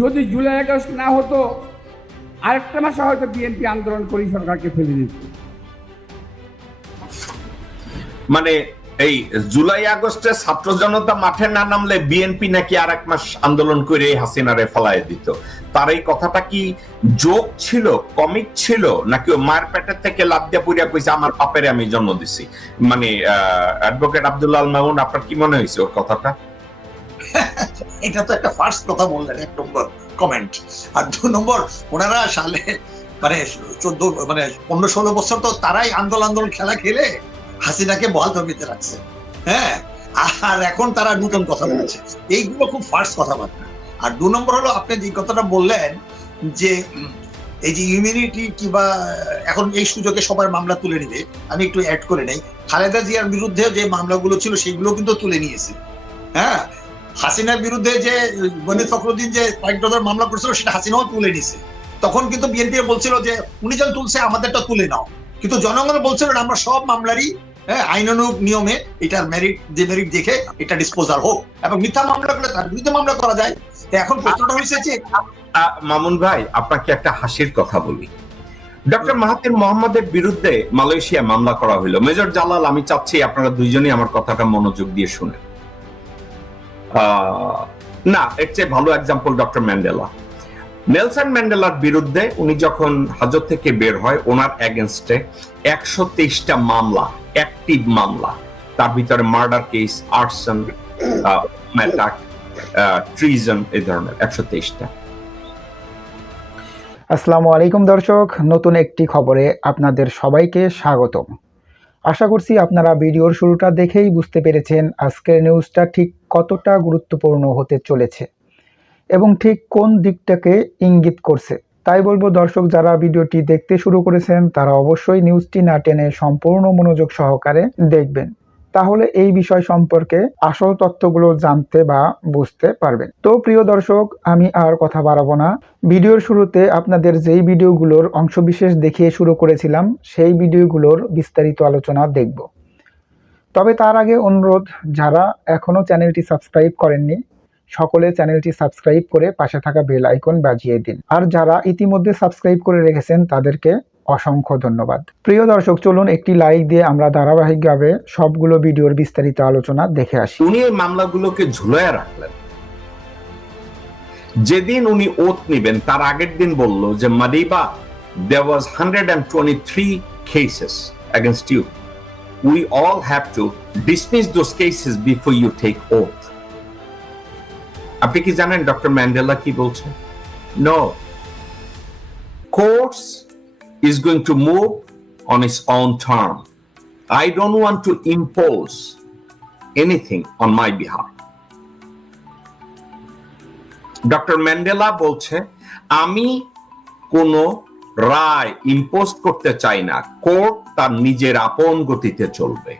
যদি July August না হতো আরেকটা মাসে হয়তো বিএনপি আন্দোলন করে সরকারকে ফেলে দিত। মানে এই জুলাই আগস্টে ছাত্র জনতা মাঠে না নামলে বিএনপি নাকি আর এক মাস আন্দোলন করে হাসিনারে ফেলায় দিত। তার এই কথাটা কি জোক ছিল, কমিক ছিল, নাকি মায়ের পেটের থেকে লাফ দিয়ে পুরিয়া কইছে আমার বাপেরে আমি জন্ম দিছি? মানে অ্যাডভোকেট আব্দুল্লাহ আল মামুন, আপনার কি মনে হয়েছে ওর কথাটা? এটা তো একটা ফার্স্ট কথা বললেন, 1 নম্বর কমেন্ট। আর 2 নম্বর, ওনারা সালে মানে 15-16 বছর তো তারাই আন্দোলন খেলা খেলে হাসিনাকে বহাল তবিতে রাখছে। হ্যাঁ, আর এখন তারা নতুন কথা বলছে, এইগুলো খুব ফার্স্ট কথাবার্তা। আর 2 নম্বর হলো, আপনি যে কথাটা বললেন যে এই যে ইমিউনিটি কিংবা এখন এই সুযোগে সবার মামলা তুলে নিবে, আমি একটু অ্যাড করে নেই, খালেদা জিয়ার বিরুদ্ধে যে মামলাগুলো ছিল সেগুলো কিন্তু তুলে নিয়েছে। হ্যাঁ, হাসিনার বিরুদ্ধে যে গনি ফখরুদ্দিন যে কয়েক ডজন মামলা করেছিল সেটা হাসিনাও তুলে নিছে। তখন কিন্তু বিএনপি বলছিল যে উনি যখন তুলছে আমাদেরটা তুলে নাও, কিন্তু জনগণ বলছিল আমরা সব মামলারই আইনানুগ নিয়মে এটার মেরিট দেখে এটা ডিসপোজাল হোক, এবং মিথ্যা মামলা করলে তার বিরুদ্ধে মামলা করা যায়। এখন প্রশ্নটা হয়েছে যে মামুন ভাই, আপনাকে একটা হাসির কথা বলি। ডক্টর মাহাথির মোহাম্মদের বিরুদ্ধে মালয়েশিয়া মামলা করা হলো। মেজর জালাল, আমি চাচ্ছি আপনারা দুইজনই আমার কথাটা মনোযোগ দিয়ে শুনেন। না, এর চেয়ে ভালো এক্সাম্পল ডক্টর ম্যান্ডেলা। নেলসন ম্যান্ডেলার বিরুদ্ধে উনি যখন হাজত থেকে বের হয়, ওনার এগেনস্টে 123টা মামলা, অ্যাক্টিভ মামলা। তার ভিতরে murder case, arson, attack, treason, এই ধরনের 123টা। আসসালামু আলাইকুম দর্শক, নতুন একটি খবরে আপনাদের সবাইকে স্বাগতম। আশা করছি আপনারা ভিডিওর শুরুটা দেখেই বুঝতে পেরেছেন আজকের নিউজটা ঠিক কতটা গুরুত্বপূর্ণ হতে চলেছে এবং ঠিক কোন দিকটাকে ইঙ্গিত করছে। তাই বলবো দর্শক, যারা ভিডিওটি দেখতে শুরু করেছেন তারা অবশ্যই নিউজটি না টেনে সম্পূর্ণ মনোযোগ সহকারে দেখবেন, তাহলে এই বিষয় সম্পর্কে আসল তথ্যগুলো জানতে বা বুঝতে পারবেন। তো প্রিয় দর্শক, আমি আর কথা বাড়াবো না। ভিডিওর শুরুতে আপনাদের যেই ভিডিওগুলোর অংশবিশেষ দেখিয়ে শুরু করেছিলাম সেই ভিডিওগুলোর বিস্তারিত আলোচনা দেখব। তবে তার আগে অনুরোধ, যারা এখনো চ্যানেলটি সাবস্ক্রাইব করেননি সকলে চ্যানেলটি সাবস্ক্রাইব করে পাশে থাকা বেল আইকন বাজিয়ে দিন, আর যারা ইতিমধ্যে সাবস্ক্রাইব করে রেখেছেন তাদেরকে অসংখ্য ধন্যবাদ। প্রিয় দর্শক, চলুন একটি লাইক দিয়ে আমরা ধারাবাহিকভাবে সবগুলো ভিডিওর বিস্তারিত আলোচনা দেখে আসি। উনি এই মামলাগুলোকে ঝুলাইয়া রাখলেন। যেদিন উনি ওথ নিবেন তার আগের দিন বলল যে Madiba, there was 123 cases against you. We all have to dismiss those cases before you take oath. আপনি কি জানেন ডক্টর ম্যান্ডেলা কি বলছেন? No. Courts is going to move on its own term. I don't want to impose anything on my behalf. Doctor Mandela বলছে, আমি কোনো রায় impose করতে চাই না, কোর্ট তার নিজের আপন গতিতে চলবে।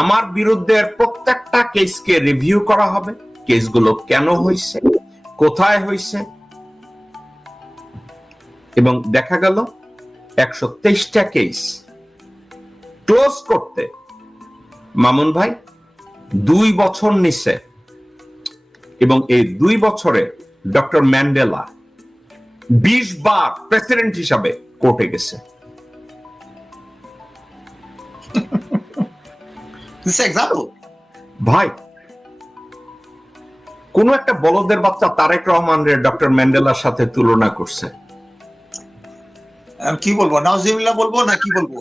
আমার বিরুদ্ধে প্রত্যেকটা কেসকে রিভিউ করা হবে, কেসগুলো কেন হয়েছে, কোথায় হয়েছে, এবং দেখা গেল 123টা কেস ক্লোজ করতে মামুন ভাই 2 বছর নিছে। এবং এই 2 বছরে ডক্টর ম্যান্ডেলা 20 বার প্রেসিডেন্ট হিসাবে কোর্টে গেছে। ভাই, কোন একটা বলদের বাচ্চা তারেক রহমানের ডক্টর ম্যান্ডেলার সাথে তুলনা করছে। কি বলবো, নাউজুবিল্লাহ বলবো না কি বলবো?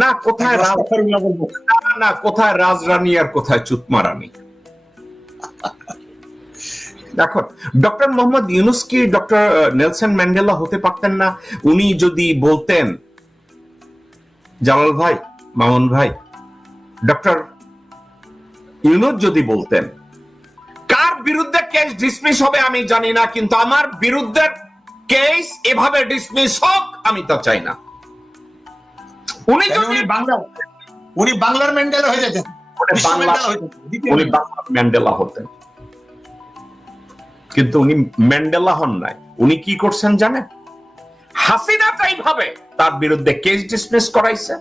না, কোথায় বলবো না, কোথায় রাজরানী আর কোথায় চুতমা রানী। দেখো, ডক্টর মোহাম্মদ ইউনূস কি ডক্টর নেলসন ম্যান্ডেলা হতে পারতেন না? উনি যদি বলতেন, জালাল ভাই, মামুন ভাই, ডক্টর ইউনূস যদি বলতেন, কার বিরুদ্ধে কেস ডিসমিস হবে আমি জানি না, কিন্তু আমার বিরুদ্ধে কেস এভাবে ডিসমিস হোক আমি তা চাই না। উনি যদি বাংলার ম্যান্ডেলা হয়ে যেতেন, উনি বাংলার ম্যান্ডেলা হতেন, কিন্তু উনি ম্যান্ডেলা হন নাই। উনি কি করছেন জানেন? হাসিনা ভাবে তার বিরুদ্ধে কেস ডিসমিস করাইছে।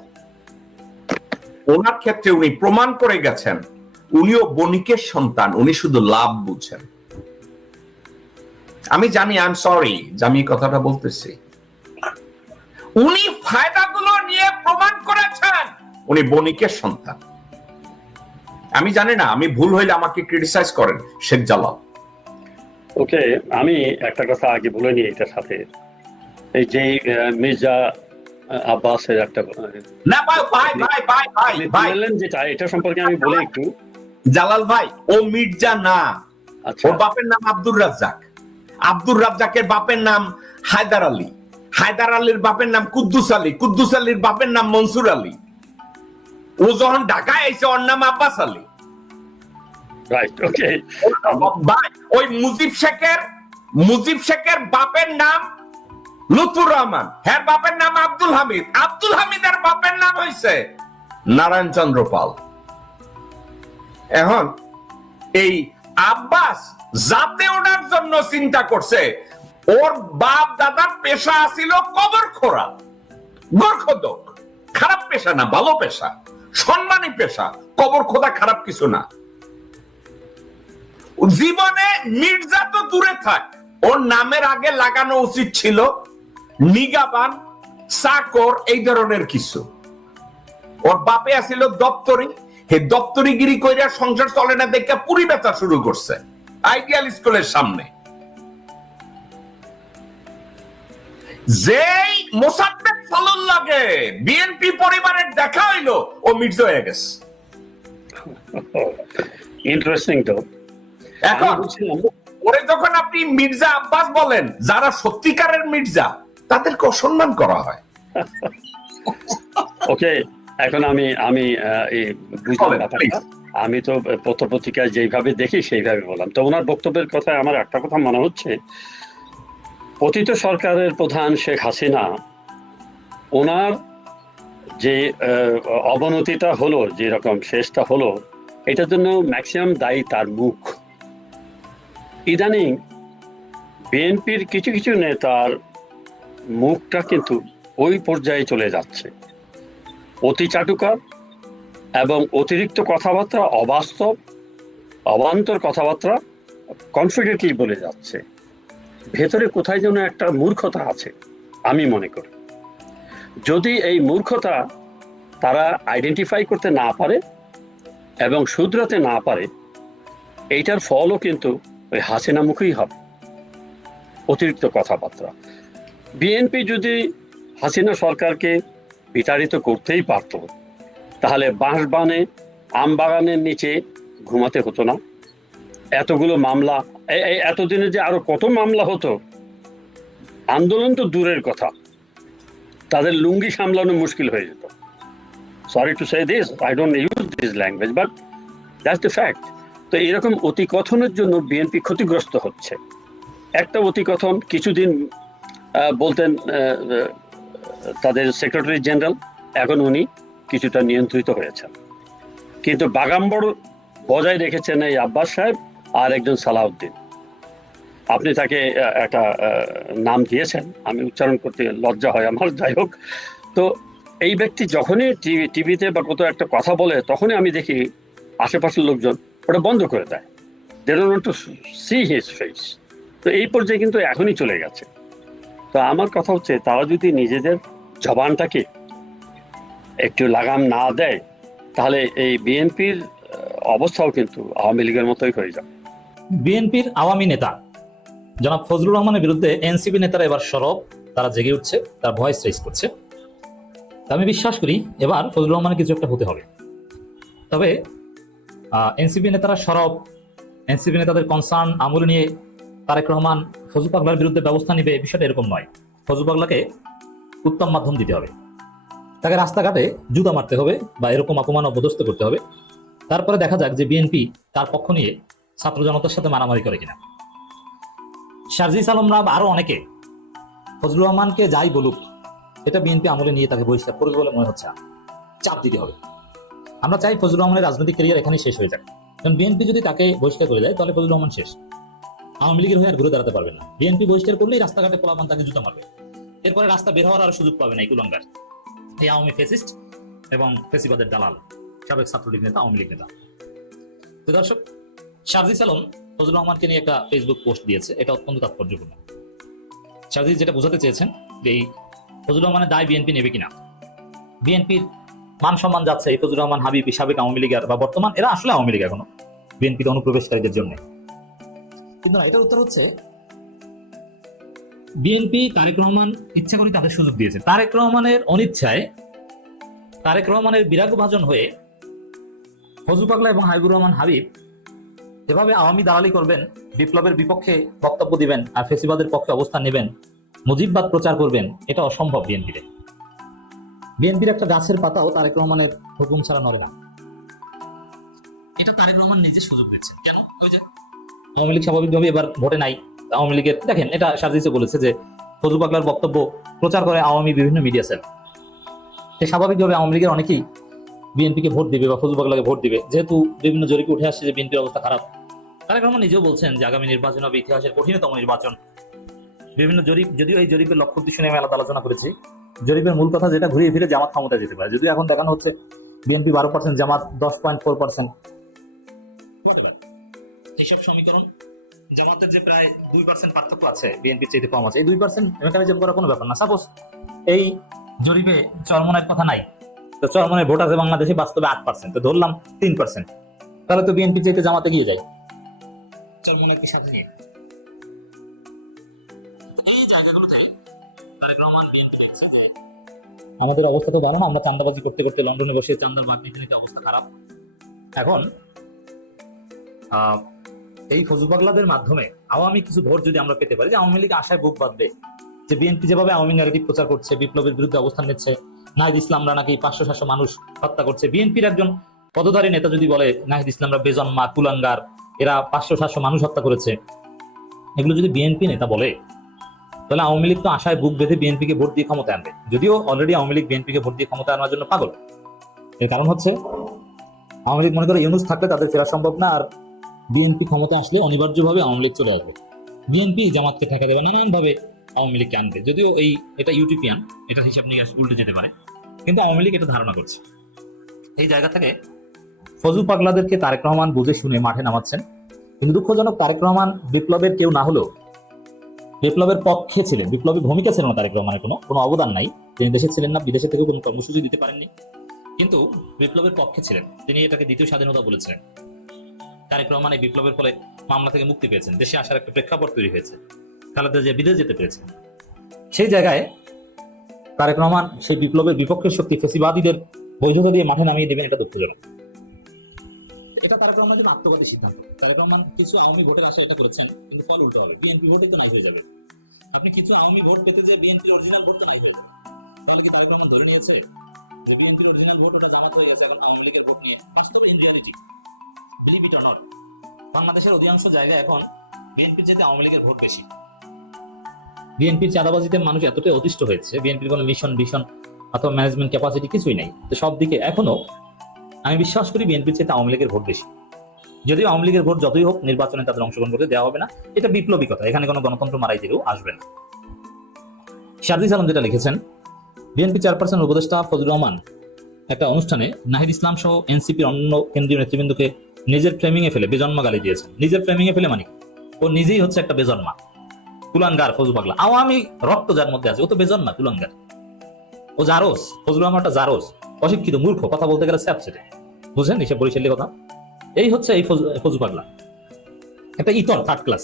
ওনার ক্ষেত্রে উনি প্রমাণ করে গেছেন উনিও বণিকের সন্তান, উনি শুধু লাভ বুঝেন। আমি জানি, আই এম সরি যে আমি এই কথাটা বলতেছি। উনি ফায়দাগুলো নিয়ে প্রমাণ করেছেন উনি বণিকের সন্তান। আমি জানি না, আমি ভুল হইলে আমাকে ক্রিটিসাইজ করেন শেখ জালাল। ওকে, আমি একটা কথা আগে বলে নিই এটার সাথে, এই যে মির্জা আব্বাসের একটা না ভাই ভাই ভাই ভাই ভাই ভাই বললেন যেটা, এটা সম্পর্কে আমি বলে একটু। জালাল ভাই ও মির্জা না, আচ্ছা, ওর বাপের নাম আব্দুর রাজ্জাক, আব্দুর রাজ্জাকের বাপের নাম হায়দার আলী, হায়দার আলীর বাপের নাম কুদ্দুস আলী, কুদ্দুস আলীর বাপের নাম মনসুর আলী। ও যখন ঢাকায় আইছে ওর নাম আব্বাস আলী। রাইট, ওকে। ওই মুজিব শেখের বাপের নাম লুতুর রহমান, হ্যাঁ বাপের নাম আব্দুল হামিদ, আব্দুল হামিদের বাপের নাম হইছে নারায়ণ চন্দ্র পাল। এখন এই আব্বাস জাতে ওঠার জন্য চিন্তা করছে, ওর বাপ দাদার পেশা ছিল কবর খোঁড়া, গোরখোদক। খারাপ পেশা না, ভালো পেশা, সম্মানী পেশা। কবর খোদা খারাপ কিছু না। জীবনে মির্জা তো দূরে থাক, ওর নামের আগে লাগানো উচিত ছিল নিগাবান, চাকর, এই ধরনের কিছু। ওর বাপে আসিল দপ্তরি, হে দপ্তরিগিরি কইরা সংসার চলে না দেখে পুরি বেচা শুরু করছে আইডিয়াল স্কুলের সামনে। যেই মোসাদ্দেক ফালুল লাগে বিএনপি পরিবারের দেখা হইলো, ও মির্জা হয়ে গেছে। ইন্টারেস্টিং তো। এখন ওরে যখন আপনি মির্জা আব্বাস বলেন, যারা সত্যিকারের মির্জা তাদেরকে অসম্মান করা হয়। ওকে, এখন আমি বুঝলাম ব্যাপারটা। আমি তো পত্রপত্রিকায় যেভাবে দেখি সেইভাবে বললাম। তো ওনার বক্তব্যের কথায় আমার একটা কথা মনে হচ্ছে, পতিত সরকারের প্রধান শেখ হাসিনা, ওনার যে অবনতিটা হলো, যেরকম শেষটা হলো, এটার জন্য ম্যাক্সিমাম দায়ী তার মুখ। ইদানিং বিএনপির কিছু কিছু নেতার মুখটা কিন্তু ওই পর্যায়ে চলে যাচ্ছে, অতি চাটুকার এবং অতিরিক্ত কথাবার্তা, অবাস্তব অবান্তর কথাবার্তা কনফিডেন্টলি বলে যাচ্ছে। ভেতরে কোথায় যেন একটা মূর্খতা আছে আমি মনে করি। যদি এই মূর্খতা তারা আইডেন্টিফাই করতে না পারে এবং শুধরাতে না পারে, এইটার ফলও কিন্তু ওই হাসিনা মুখেই হবে, অতিরিক্ত কথাবার্তা। বিএনপি যদি হাসিনা সরকারকে বিতাড়িত করতেই পারত, তাহলে বাঁশবানে আম বাগানের নিচে ঘুমাতে হতো না। এতগুলো মামলা, এতদিনে যে আরো কত মামলা হতো, আন্দোলন তো দূরের কথা, তাদের লুঙ্গি সামলানো মুশকিল হয়ে যেত। Sorry to say this, I don't use this language, but that's the fact. তো এরকম অতিকথনের জন্য বিএনপি ক্ষতিগ্রস্ত হচ্ছে। একটা অতিকথন কিছুদিন বলতেন তাদের সেক্রেটারি জেনারেল, এখন উনি কিছুটা নিয়ন্ত্রিত হয়েছেন, কিন্তু বাগাম্বর বজায় রেখেছেন এই আব্বাস সাহেব আর একজন সালাউদ্দিন। আপনি তাকে একটা নাম দিয়েছেন, আমি উচ্চারণ করতে লজ্জা হয় আমার, যাই হোক। তো এই ব্যক্তি যখনই টিভিতে বা কোথাও একটা কথা বলে, তখনই আমি দেখি আশেপাশের লোকজন ওটা বন্ধ করে দেয়। They don't want to see his face. তো এই পর্যায়ে কিন্তু এখনই চলে গেছে। তো আমার কথা হচ্ছে, তারা যদি নিজেদের জবানটাকে একটু লাগাম না দেয়, তাহলে এই বিএনপির অবস্থাও কিন্তু আওয়ামী লীগের মতোই হয়ে যাবে। বিএনপির আওয়ামী নেতা জনাব ফজলুর রহমানের বিরুদ্ধে এনসিপি নেতারা এবার সরব, তারা জেগে উঠছে, তার ভয়েস রেজ করছে। আমি বিশ্বাস করি এবার ফজলুর রহমানের কিছু একটা হতে হবে। তবে এনসিপি নেতারা সরব, এনসিপি নেতাদের কনসার্ন আমল নিয়ে তারেক রহমান ফজলু পাগলার বিরুদ্ধে ব্যবস্থা নিবে, বিষয়টা এরকম নয়। ফজলু পাগলাকে উত্তম মাধ্যম দিতে হবে, তাকে রাস্তাঘাটে জুতা মারতে হবে বা এরকম অপমান অপদস্থ করতে হবে। তারপরে দেখা যাক যে বিএনপি তার পক্ষ নিয়ে ছাত্র জনতার সাথে মারামারি করে কিনা। শারজিস আলমরা আরো অনেকে ফজলুর রহমানকে যাই বলুক, এটা বিএনপি আমলে নিয়ে তাকে বহিষ্কার করবে বলে মনে হচ্ছে। চাপ দিতে হবে। আমরা চাই ফজলুর রহমানের রাজনৈতিক ক্যারিয়ার এখানেই শেষ হয়ে যাক, কারণ বিএনপি যদি তাকে বহিষ্কার করে দেয় তাহলে ফজলুর রহমান শেষ। আওয়ামী লীগের হয়ে আর ঘুরে দাঁড়াতে পারবেন না। বিএনপি বহিষ্কার করলেই রাস্তাঘাটে পোলাপান তাকে জুতা মারবে, এরপরে রাস্তা বের হওয়ার আর সুযোগ পাবে না এই কুলাঙ্গার, এই আওয়ামী ফেসিস্ট এবং ফেসিবাদের দালাল সাবেক ছাত্রলীগ নেতা, আওয়ামী লীগ নেতা। তো দর্শক, শারজিস আলম ফজলুর রহমানকে নিয়ে একটা ফেসবুক পোস্ট দিয়েছে, এটা অত্যন্ত তাৎপর্যপূর্ণ। শারজিজ যেটা বোঝাতে চেয়েছেন যে এই ফজলুর রহমানের দায় বিএনপি নেবে কিনা, বিএনপির মান সম্মান যাচ্ছে এই ফজলুর রহমান হাবিব সাবেক আওয়ামী লীগের বা বর্তমান এরা আসলে আওয়ামী লীগ এখনো বিএনপিতে অনুপ্রবেশকারীদের জন্য। কিন্তু না, এটার উত্তর হচ্ছে বিএনপি তারেক রহমান ইচ্ছা করে তাদের সুযোগ দিয়েছে, তারেক রহমানের অনিচ্ছায় তারেক রহমানের বিরাগভাজন হয়ে ফজলু পাগলা এবং হাবিবুর রহমান হাবিব এভাবে আওয়ামী দালালি করবেন, বিপ্লবের বিপক্ষে বক্তব্য দিবেন আর ফেসিবাদের পক্ষে অবস্থান নেবেন, মুজিববাদ প্রচার করবেন, এটা অসম্ভব। বিএনপির একটা গাছের পাতাও তারেক রহমানের হুকুম ছাড়া নড়ে না। এটা তারেক রহমান নিজে সুযোগ দিচ্ছেন। কেন? ওই যে আওয়ামী লীগ স্বাভাবিকভাবে এবার ভোটে নাই, আওয়ামী লীগের দেখেন এটা সার্জিসে বলেছে যে ফজলু পাগলার বক্তব্য প্রচার করে আওয়ামী বিভিন্ন মিডিয়া সেল, স্বাভাবিকভাবে আওয়ামী লীগের অনেকেই বিএনপিকে ভোট দিবে বা ফজলু পাগলাকে ভোট দিবে, যেহেতু বিভিন্ন জরিপে উঠে আসছে যে বিএনপির অবস্থা খারাপ। তারেক রহমান নিজেও বলছেন যে আগামী নির্বাচন হবে ইতিহাসের কঠিনতম নির্বাচন। বিভিন্ন জরিপ, যদিও এই জরিপের লক্ষ্য উদ্দেশ্য নিয়ে আমি আলাদা আলোচনা করেছি, জরিপের মূল কথা যেটা ঘুরিয়ে ফিরে জামাত ক্ষমতায় যেতে পারে, যদিও এখন দেখানো হচ্ছে বিএনপি 12%, জামাত 10.4%। এইসব সমীকরণ জামাতের যে প্রায় 2% পার্থক্য আছে বিএনপির চেয়ে কম আছে, এই 2% মেকানিজম করার কোনো ব্যাপার না। সাপোজ এই জরিপে চরমনের কথা নাই, তো চরমনের ভোট আছে বাংলাদেশে বাস্তবে 8%, তো ধরলাম 3%, তাহলে তো বিএনপি চাইতে জামাতে গিয়ে যায় চরমনের কি সাথে নিয়ে। এই জায়গাগুলোতে তারেক রহমান বিএনপি দেখছে যে আমাদের অবস্থা তো ভালো না, আমরা চাঁদাবাজি করতে করতে লন্ডনে বসে চাঁদার বাদ নিতে নিতে অবস্থা খারাপ। এখন এই ফজলু পাগলাদের মাধ্যমে আওয়ামী কিছু ভোট যদি আমরা পেতে পারি, যে আওয়ামী লীগ আশায় বুক বাঁধবে যে বিএনপি যেভাবে আওয়ামী ন্যারেটিভ প্রচার করছে, বিপ্লবের বিরুদ্ধে অবস্থান নিচ্ছে, নাহিদ ইসলামরা নাকি 500-700 মানুষ হত্যা করছে, বিএনপির একজন পদধারী নেতা যদি বলে নাহিদ ইসলামরা বেজন্মা কুলাঙ্গার, এরা 500-700 মানুষ হত্যা করেছে, এগুলো যদি বিএনপি নেতা বলে, তাহলে আওয়ামী লীগ তো আশায় বুক বেঁধে বিএনপিকে ভোট দিয়ে ক্ষমতায় আনবে। যদিও অলরেডি আওয়ামী লীগ বিএনপিকে ভোট দিয়ে ক্ষমতা আনার জন্য পাগল। এর কারণ হচ্ছে আওয়ামী লীগ মনে করে ইউনূস থাকলে তাদের ফেরা সম্ভব না, আর বিএনপি ক্ষমতা আসলে অনিবার্যভাবে আওয়ামী লীগ চলে আসবে, বিএনপি জামাতকে ঠেকা দেবে, নানানভাবে আওয়ামী লীগকে আনবে। যদিও এটা ইউটিপিয়ান, এটা হিসাব নিয়ে উল্টে যেতে পারে, কিন্তু আওয়ামী লীগ এটা ধারণা করছে। এই জায়গা থেকে ফজলু পাগলাদেরকে তারেক রহমান বুঝে শুনে মাঠে নামাচ্ছেন। কিন্তু দুঃখজনক, তারেক রহমান বিপ্লবের কেউ না হলেও বিপ্লবের পক্ষে ছিলেন, বিপ্লবের ভূমিকা ছিল না তারেক রহমানের, কোনো অবদান নাই, তিনি দেশে ছিলেন না, বিদেশে থেকে কোনো কর্মসূচি দিতে পারেননি, কিন্তু বিপ্লবের পক্ষে ছিলেন। তিনি এটাকে দ্বিতীয় স্বাধীনতা বলেছিলেন। তারেক রহমান এই বিপ্লবের ফলে মামলা থেকে মুক্তি পেয়েছেন, দেশে আসার একটা প্রেক্ষাপট তৈরি হয়েছে, খালেদা জিয়া বিদেশ যেতে পেরেছেন। সেই জায়গায় তারেক রহমান সেই বিপ্লবের বিপক্ষের শক্তি ফেসিবাদীদের বৈধতা দিয়ে মাঠে নামিয়ে দেবেন, এটা দুঃখজনক। এটা তারেক রহমানের জন্য আত্মঘাতী সিদ্ধান্ত। তারেক রহমান কিছু আওয়ামী ভোটের আশায় এটা করেছেন, কিন্তু ফল উল্টো হবে, বিএনপি ভোটে তো নাই হয়ে যাবে। আপনি কিছু আওয়ামী ভোট পেতে যে বিএনপি অরিজিনাল ভোট তো নাই হয়ে যাবে, তাহলে কি তারেক রহমান ধরে নিয়েছে যে বিএনপির অরিজিনাল ভোট ওটা জামাত হয়ে গেছে, এখন আওয়ামী লীগের ভোট নিয়ে? বাস্তবে in reality, believe it or not, বাংলাদেশের অধিকাংশ জায়গায় এখন বিএনপির চেয়ে আওয়ামী লীগের ভোট বেশি। বিএনপির চাঁদাবাজিতে মানুষ এতটাই অতিষ্ঠ হয়েছে, বিএনপির কোনো মিশন ভিশন অথবা ম্যানেজমেন্ট ক্যাপাসিটি কিছুই নাই, তো সব দিকে এখনো আমি বিশ্বাস করি বিএনপির চেয়ে আওয়ামী লীগের ভোট বেশি। যদিও আওয়ামী লীগের ভোট যতই হোক নির্বাচনে তাদের অংশগ্রহণ করতে দেওয়া হবে না, এটা বিপ্লবী কথা, এখানে কোনো গণতন্ত্র মারাই দিলেও আসবে না। শারজিস আলম যেটা লিখেছেন, বিএনপি চেয়ারপারসন উপদেষ্টা ফজলুর রহমান একটা অনুষ্ঠানে নাহিদ ইসলাম সহ এনসিপির অন্য কেন্দ্রীয় নেতৃবৃন্দকে নিজের ফ্রেমিং এ ফেলে বেজন্মা গালি দিয়েছেন। নিজের ফ্রেমিং এ ফেলে মানে ও নিজেই হচ্ছে একটা বেজন্মা কুলাঙ্গার ফজলু পাগলা, আওয়ামী রক্ত যার মধ্যে আছে, ও তো বেজন্মা কুলাঙ্গার, ও জারোস, ফজলুর রহমানটা জারোস, অশিক্ষিত মূর্খ, কথা বলতে গেলে স্যাপসেটে, বুঝলেন এইসব বরিশালী কথা। এই হচ্ছে এই ফজলু পাগলা, একটা ইতর থার্ড ক্লাস,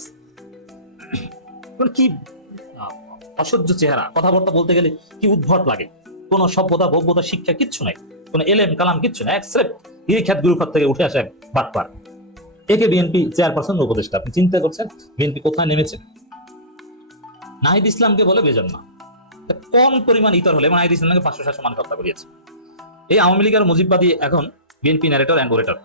কি অসহ্য চেহারা, কথাবার্তা বলতে গেলে কি উদ্ভট লাগে, কোনো সভ্যতা ভব্যতা শিক্ষা কিচ্ছু নাই, কোনো এলেম কালাম কিচ্ছু নাই, এক্সেপ্ট খ্যাত গুরুখাত থেকে উঠে আসে এক বাটপার। একে বিএনপি চেয়ারপারসন উপদেষ্টা, আপনি চিন্তা করছেন বিএনপি কোথায় নেমেছে? নাহিদ ইসলামকে বলে বেজন্মা, কম পরিমাণ ইতর হলে নাহিদ ইসলামকে 500-700 মানুষ হত্যা করিয়েছে। এই আওয়ামী লীগের মুজিববাদী এখন বিএনপি ন্যারেটর অ্যান্ড ওরেটর।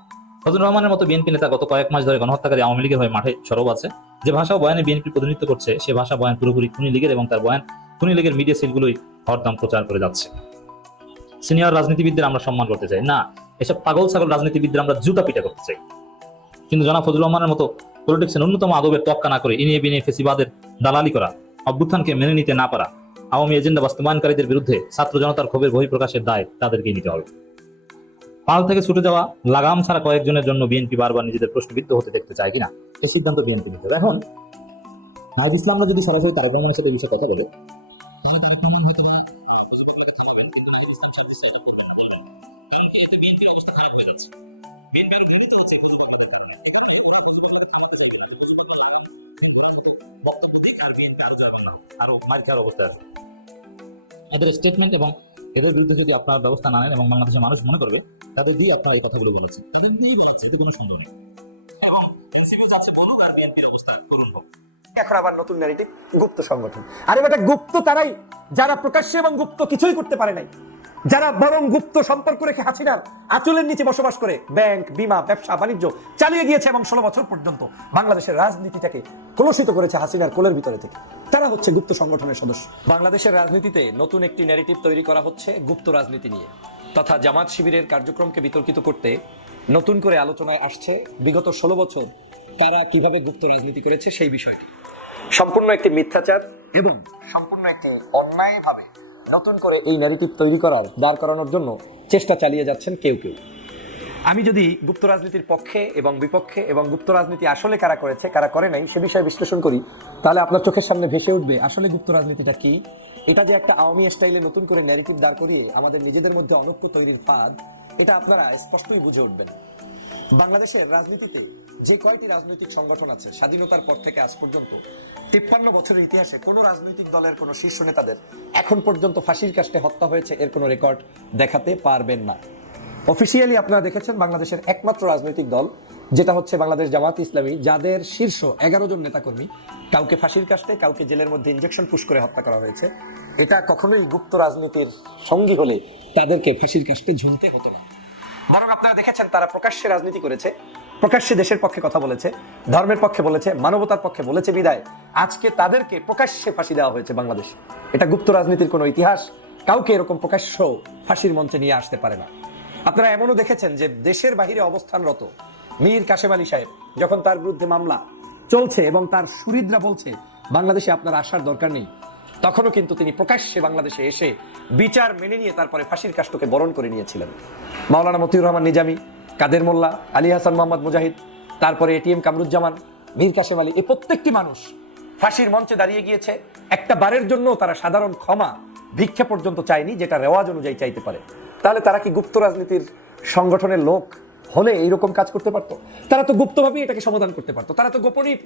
ফজলুর রহমানের মতো বিএনপি নেতা গত কয়েক মাস ধরে গণহত্যাকারী আওয়ামী লীগের হয়ে মাঠে সরব আছে। যে ভাষা বয়ানে বিএনপি প্রতিনিধিত্ব করছে, সে ভাষা বয়ান পুরোপুরি খুনি লীগের, এবং তার বয়ান খুনি লীগের মিডিয়া সেলগুলোই হরদম প্রচার করে যাচ্ছে। সিনিয়র রাজনীতিবিদদের আমরা সম্মান করতে চাই না, এসব পাগল ছাগল রাজনীতিবিদদের আমরা জুতা পিটা করতে চাই। কিন্তু জনাব ফজলুর রহমানের মতো পলিটিক্সের ন্যূনতম আদবের তক্কা না করে ইনিয়ে বিনিয়ে ফেসিবাদের দালালি করা, অভ্যুত্থানকে মেনে নিতে না পারা আওয়ামী এজেন্ডা বাস্তবায়নকারীদের বিরুদ্ধে ছাত্র জনতার ক্ষোভের বহিঃপ্রকাশের দায় তাদেরকেই নিতে হবে। পাল থেকে ছুটে যাওয়া লাগাম ছাড়া কয়েকজনের জন্য বিএনপি বারবার নিজেদের প্রশ্নবিদ্ধ হতে দেখতে চায় কিনা এই সিদ্ধান্ত বিএনপি নিতে হবে। এখন নাহিদ ইসলামরা যদি সরাসরি তারেক রহমানের সাথে এই বিষয়ে কথা বলে, এদের স্টেটমেন্ট এবং এদের বিরুদ্ধে যদি আপনার ব্যবস্থা না নেন এবং বাংলাদেশের মানুষ মনে করবে তাদের দিয়ে আপনারা এই কথাগুলো বলেছেন, তাদের দিয়েই বলেছে, এতে কোনো সন্দেহ নেই। এখন এনসিপি চাচ্ছে বলুক আর বিএনপির অবস্থা করুন হোক। এখন আবার নতুন ন্যারেটিভ গুপ্ত সংগঠন। আরে বেটা, গুপ্ত তারাই যারা প্রকাশ্যে এবং গুপ্ত কিছুই করতে পারে নাই, যারা বরং গুপ্ত সম্পর্ক রেখে হাসিনার আঁচলের নিচে বসবাস করে ব্যাংক, বিমা, ব্যবসা বাণিজ্য চালিয়ে গিয়েছে এবং 16 বছর পর্যন্ত বাংলাদেশের রাজনীতিটাকে কলুষিত করেছে হাসিনার কোলের ভিতরে থেকে, তারা হচ্ছে গুপ্ত সংগঠনের সদস্য। বাংলাদেশের রাজনীতিতে নতুন একটি ন্যারেটিভ তৈরি করা হচ্ছে গুপ্ত রাজনীতি নিয়ে, তথা জামাত শিবিরের কার্যক্রমকে বিতর্কিত করতে নতুন করে আলোচনায় আসছে বিগত 16 বছর তারা কিভাবে গুপ্ত রাজনীতি করেছে সেই বিষয়টি। সম্পূর্ণ একটি মিথ্যাচার এবং সম্পূর্ণ একটি অন্যায়ভাবে নতুন করে এই ন্যারেটিভ তৈরি করার, দাঁড় করানোর জন্য চেষ্টা চালিয়ে যাচ্ছেন কেউ কেউ। আমি যদি গুপ্ত রাজনীতির পক্ষে এবং বিপক্ষে এবং গুপ্ত রাজনীতি আসলে কারা করেছে কারা করে নাই সে বিষয়ে বিশ্লেষণ করি, তাহলে আপনার চোখের সামনে ভেসে উঠবে আসলে গুপ্ত রাজনীতিটা কি। এটা যে একটা আওয়ামী স্টাইলে নতুন করে ন্যারেটিভ দাঁড় করিয়ে আমাদের নিজেদের মধ্যে অনৈক্য তৈরির ফাঁদ, এটা আপনারা স্পষ্টই বুঝে উঠবেন। বাংলাদেশের রাজনীতিতে যে কয়টি রাজনৈতিক সংগঠন আছে স্বাধীনতার পর থেকে আজ পর্যন্ত 53 বছরের ইতিহাসে কোনো রাজনৈতিক দলের কোনো শীর্ষ নেতাদের এখন পর্যন্ত ফাঁসির কাস্টে হত্যা হয়েছে এর কোনো রেকর্ড দেখাতে পারবেন না। অফিসিয়ালি আপনারা দেখেছেন বাংলাদেশের একমাত্র রাজনৈতিক দল যেটা হচ্ছে বাংলাদেশ জামাত ইসলামী, যাদের শীর্ষ 11 জন নেতাকর্মী কাউকে ফাঁসির কাস্টে, কাউকে জেলের মধ্যে ইনজেকশন পুশ করে হত্যা করা হয়েছে। এটা কখনোই গুপ্ত রাজনীতির সঙ্গী হলে তাদেরকে ফাঁসির কাস্টে ঝুলতে হতো না। বরং আপনারা দেখেছেন তারা প্রকাশ্যে রাজনীতি করেছে, প্রকাশ্যে দেশের পক্ষে কথা বলেছে, ধর্মের পক্ষে বলেছে, মানবতার পক্ষে বলেছে বিদায় আজকে তাদেরকে প্রকাশ্যে ফাঁসি দেওয়া হয়েছে বাংলাদেশ। এটা গুপ্ত রাজনীতির কোনো ইতিহাস কাউকে এরকম প্রকাশ্য ফাঁসির মঞ্চে নিয়ে আসতে পারে না। আপনারা এমনও দেখেছেন যে দেশের বাহিরে অবস্থানরত মীর কাশেম আলী সাহেব যখন তার বিরুদ্ধে মামলা চলছে এবং তার সুরিদরা বলছে বাংলাদেশে আপনার আসার দরকার নেই, তখনও কিন্তু তিনি প্রকাশ্যে বাংলাদেশে এসে বিচার মেনে নিয়ে তারপরে ফাঁসির কাষ্টকে বরণ করে নিয়েছিলেন। মাওলানা মতিউর রহমান নিজামী, কাদের মোল্লা, আলী হাসান মোহাম্মদ মুজাহিদ, তারপরে এটিএম কামরুজ্জামান, মীর কাশেম আলী, এই প্রত্যেকটি মানুষ ফাঁসির মঞ্চে দাঁড়িয়ে গিয়েছে। একটা বারের জন্য তারা সাধারণ ক্ষমা ভিক্ষা পর্যন্ত চায়নি, যেটা রেওয়াজ অনুযায়ী চাইতে পারে। তাহলে তারা কি গুপ্ত রাজনীতির সংগঠনের লোক হলে এইরকম কাজ করতে পারতো? তারা তো গুপ্তভাবেই এটাকে সমাধান করতে পারতো। তারা তো গোপনীয়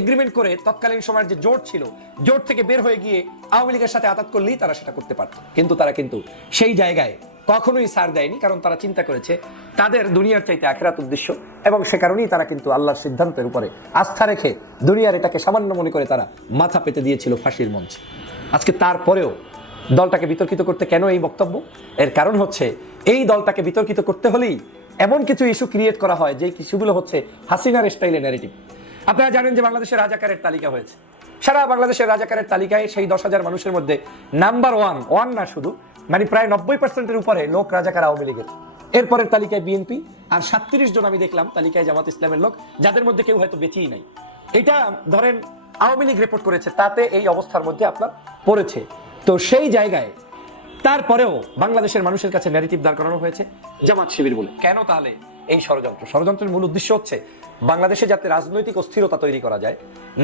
এগ্রিমেন্ট করে তৎকালীন সময়ের যে জোট ছিল, জোট থেকে বের হয়ে গিয়ে আওয়ামী লীগের সাথে আঘাত করলেই তারা সেটা করতে পারতো। কিন্তু তারা কিন্তু সেই জায়গায় কখনোই ছাড় দেয়নি, কারণ তারা চিন্তা করেছে তাদের দুনিয়ার চাইতে আখিরাত উদ্দেশ্য, এবং সে কারণেই তারা কিন্তু আল্লাহর সিদ্ধান্তের উপরে আস্থা রেখে দুনিয়ার এটাকে সামান্য মনে করে তারা মাথা পেতে দিয়েছিল ফাঁসির মঞ্চে। আজকে তারপরেও দলটাকে বিতর্কিত করতে কেন এই বক্তব্য? এর কারণ হচ্ছে এই দলটাকে বিতর্কিত করতে হলেই এমন কিছু ইস্যু ক্রিয়েট করা হয় যে ইস্যুগুলো হচ্ছে হাসিনার স্টাইলে ন্যারেটিভ। আপনারা জানেন যে বাংলাদেশের রাজাকারের তালিকা হয়েছে, সারা বাংলাদেশের রাজাকারের তালিকায় সেই 10,000 মানুষের মধ্যে নাম্বার ওয়ান না শুধু, মানে প্রায় 90% উপরে লোক রাজাকার আওয়ামী লীগের। এরপরের তালিকায় বিএনপি, আর 37 জন আমি দেখলাম তালিকায় জামাত ইসলামের লোক, যাদের মধ্যে কেউ হয়তো বেঁচেই নাই। এটা ধরেন আওয়ামী লীগ রিপোর্ট করেছে, তাতে এই অবস্থার মধ্যে আপনার পড়েছে। তো সেই জায়গায় তারপরেও বাংলাদেশের মানুষের কাছে ন্যারেটিভ দাঁড় করানো হয়েছে জামাত শিবির বলে। কেন তাহলে এই ষড়যন্ত্রের মূল উদ্দেশ্য হচ্ছে বাংলাদেশে যাতে রাজনৈতিক অস্থিরতা তৈরি করা যায়,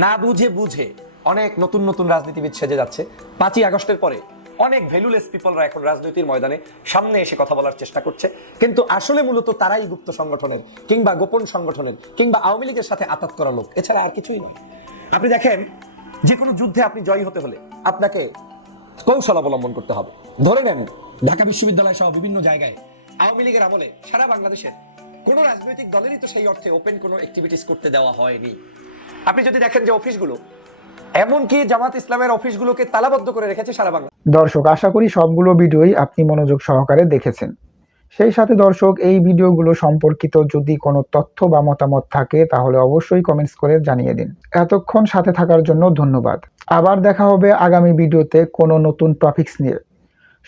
না বুঝে অনেক নতুন রাজনীতিবিদ সেজে যাচ্ছে। 5ই আগস্টের পরে অনেক ভ্যালুলেস পিপলরা এখন রাজনীতির ময়দানে সামনে এসে কথা বলার চেষ্টা করছে, কিন্তু আসলে মূলত তারাই গুপ্ত সংগঠনের কিংবা গোপন সংগঠনের কিংবা আওয়ামী লীগের সাথে আতাত করা লোক, এছাড়া আর কিছুই নয়। আপনি দেখেন যে কোনো যুদ্ধে আপনি জয়ী হতে হলে আপনাকে কৌশল অবলম্বন করতে হবে। ধরে নেন ঢাকা বিশ্ববিদ্যালয় সহ বিভিন্ন জায়গায় আওয়ামী লীগের আমলে সারা বাংলাদেশের কোন রাজনৈতিক দলেরই তো সেই অর্থে ওপেন কোনো অ্যাক্টিভিটিস করতে দেওয়া হয়নি। আপনি যদি দেখেন যে অফিসগুলো, এমনকি জামাত ইসলামের অফিসগুলোকে তালাবদ্ধ করে রেখেছে সারা বাংলা। দর্শক, আশা করি সবগুলো ভিডিওই আপনি মনোযোগ সহকারে দেখেছেন। সেই সাথে দর্শক, এই ভিডিওগুলো সম্পর্কিত যদি কোনো তথ্য বা মতামত থাকে তাহলে অবশ্যই কমেন্টস করে জানিয়ে দিন। এতক্ষণ সাথে থাকার জন্য ধন্যবাদ। আবার দেখা হবে আগামী ভিডিওতে কোনো নতুন টপিকস নিয়ে।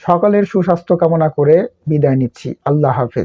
সকলের সুস্বাস্থ্য কামনা করে বিদায় নিচ্ছি। আল্লাহ হাফেজ।